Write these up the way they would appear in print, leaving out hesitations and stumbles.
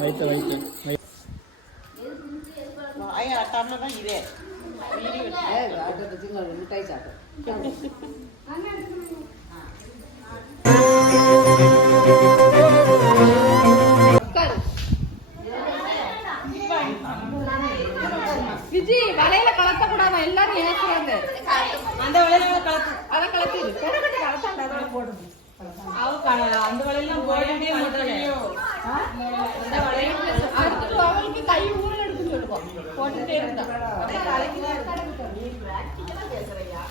வைத்து வைத்து ஐயா தம்மா தான் இதே மிட்டாய் சாப்பிட்டு விஜி வலையில கலத்த கூடாது எல்லாரும் ஏசுறாங்க அந்த வலையில கலத்து அத கலத்திரு கலத்தாண்டா அத போடுங்க அந்த வலையெல்லாம் போடவே மாட்டாங்க அந்த வலையில அடுத்து அவளுக்கு கை ஊற எடுத்து சொல்லுவோம் போட்டுட்டே இருந்தா நீ பிராக்டிகலா பேசுறியா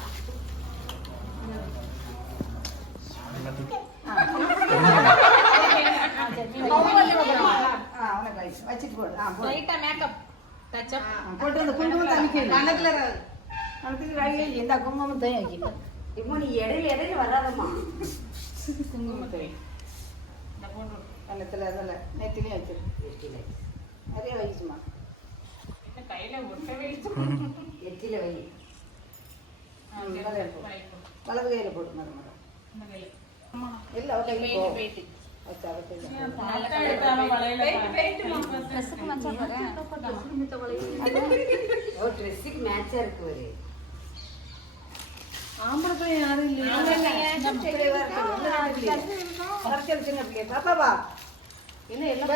வச்சுட்டு போடு லைட்டா மேக்கப் டச் அப் போட்டு அந்த குங்குமம் தனிக்கு கணக்குல எந்த குங்குமம் தான் வைக்கணும் இப்போ நீ இடையில வராதம்மா குங்குமம் தே இந்த போடு கணத்துல அதல நெத்திலே வச்சிரு நெத்திலே நிறைய வைச்சுமா இந்த கையில ஒட்டவே நெத்தில வை வலது கையில போட்டு மரம் இல்ல அவ கையில போ வெயிட் ட்ரெஸ்ஸுக்கு மேட்சா இருக்கு ஒரு ஆம்பளை பையன் யாரும் இல்லையா பாப்பாவா என்ன எல்லாம்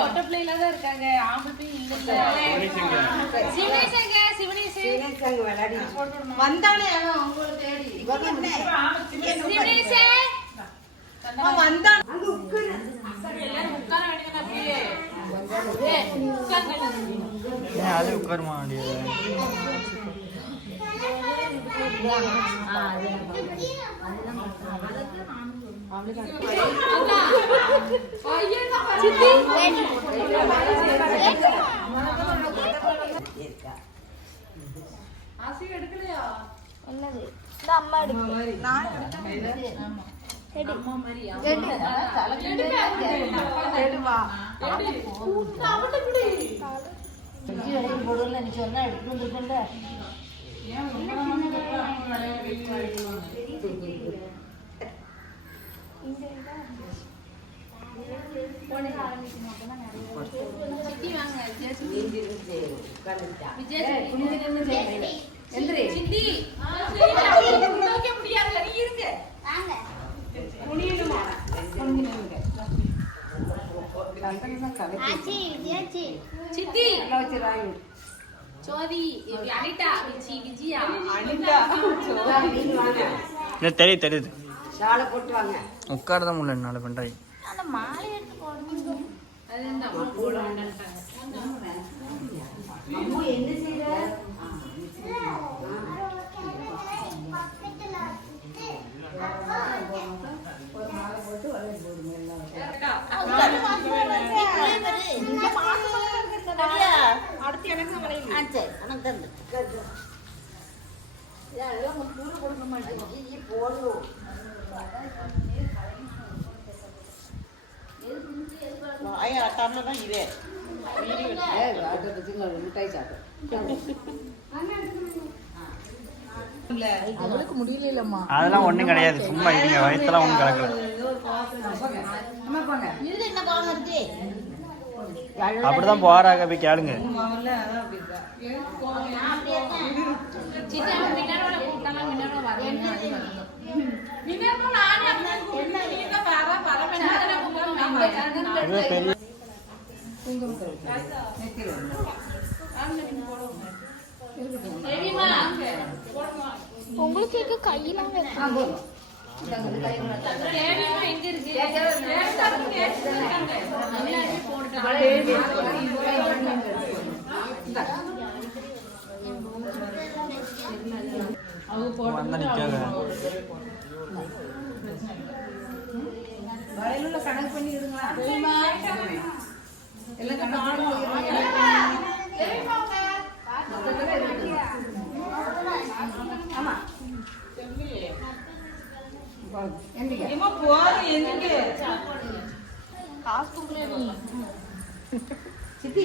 ஒட்ட பிள்ளைல தான் இருக்காங்க ஆம்பளை பையன் இல்ல சிவனேசங்க விளையாடி வந்தானே அவங்கள தேடி வந்தான் அங்க உட்காரு எல்லாரும் உட்கார வேண்டியது அப்படியே அது உட்காருமா அம்மா எடுக்க நான் போடுல நீ சொன்னா எடுத்து வந்துருக்கல தெரியுது தெரியுது ஷாலை போட்டு வாங்க உட்காரதான் முடியல நாலு பெண்டாய் மாலை எடுத்து போடணும் அம்மா என்ன செய்யற ஒரு மாலை போட்டு வளைய போடுங்க அடுத்து எனக்கு வளையல் சரி உனக்கு தந்து அதெல்லாம் பூர கொடுக்க மாட்டேன் போடணும் ஐயா தம்மா தான் இதே மிட்டாய் சாப்பிட்டு அவளுக்கு முடியலம்மா அதெல்லாம் ஒண்ணும் கிடையாது சும்மா இருங்க வயசுலாம் ஒண்ணும் கிடக்கல என்ன பாவம் இருக்கு அப்படிதான் போறாங்க போய் கேளுங்க உங்களுக்கு கையெல்லாம் எங்க இருக்கு வந்தா நிக்காத வளையலுள்ள கணக்கு பண்ணி இடுங்களா எல்லாம் கணக்கு ஆமா சித்தி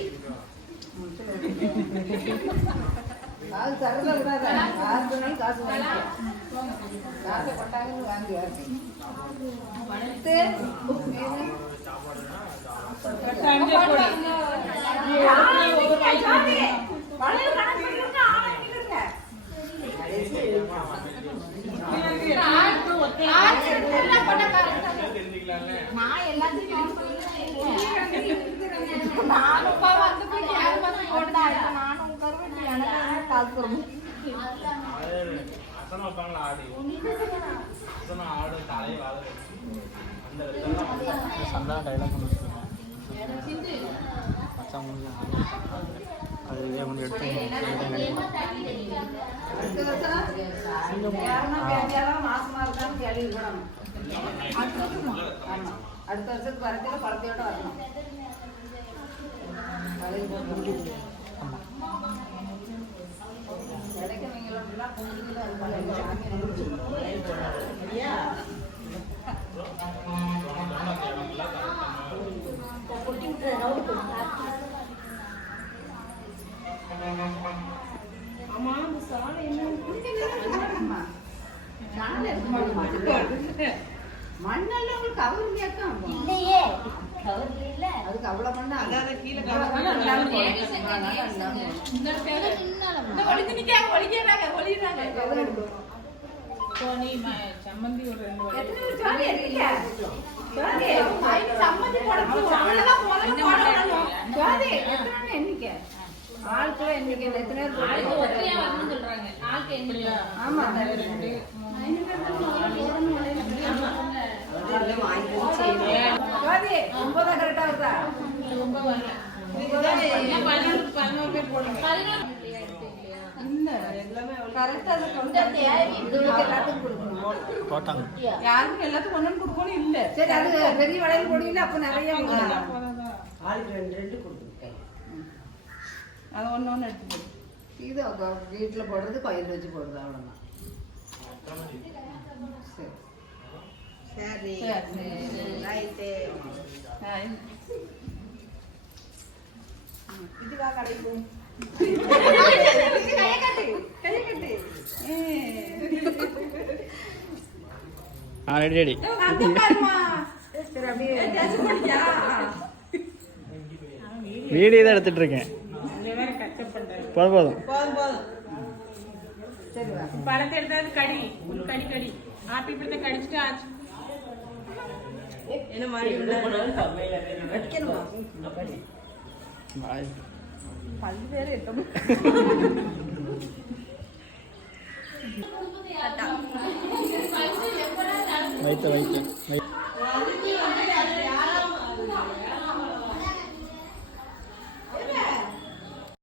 காசு தரல விடாத காசு வேணாலும் காசு வாங்கிக்க காசை கொண்டாங்கன்னு வாங்கி வாங்கி நான் எல்லாத்தையும் நானும் வந்து போய் யாரும் வந்து போட்டா நானும் கருவேட்டி எனக்கு காத்துறோம் சந்தான டைலாக் கொண்டு மச்சான் முடிஞ்சு அது இதே கொண்டு எடுத்து மாசமா இருக்கான்னு கேள்வி இருக்கணும். அடுத்த வருஷத்துக்கு வரத்துல பழத்தையோட வரணும். கிடைக்கிறவங்களோடலாம் கும்பிட்டு மண்ணெல்லாம் உங்களுக்கு கவர் இல்லையாக்கம் இல்லையே கவர் இல்ல அதுக்கு அவ்வளவு மண்ணா அதாவது கீழே சம்மந்தி ஒரு 2 எண்ணிக்கை ஆட்களை எண்ணிக்கை எத்தனை ஆமா 9 கரெக்டா இருக்கா போட்டாங்க யாருக்கும் எல்லாத்துக்கும் ஒண்ணும் கொடுக்கணும் இல்ல. சரி அது பெரிய வளையல் போடுவீங்க அப்ப நிறைய அது ஒண்ணு எடுத்து இது வீட்டுல போடுறது கோயில் வச்சு போடுறது அவ்வளவுதான். சரி இதுவா கிடைக்கும் ரெடி ரெடி வீடியோ தான் எடுத்துட்டு இருக்கேன். போதும் போதும் பழத்தை எடுத்தாது கடி கடி கடி ஆப்பி இப்படி கடிச்சிட்டு ஆச்சு என்ன மாதிரி பல்லு வேற எத்தணும் வைத்து வைத்து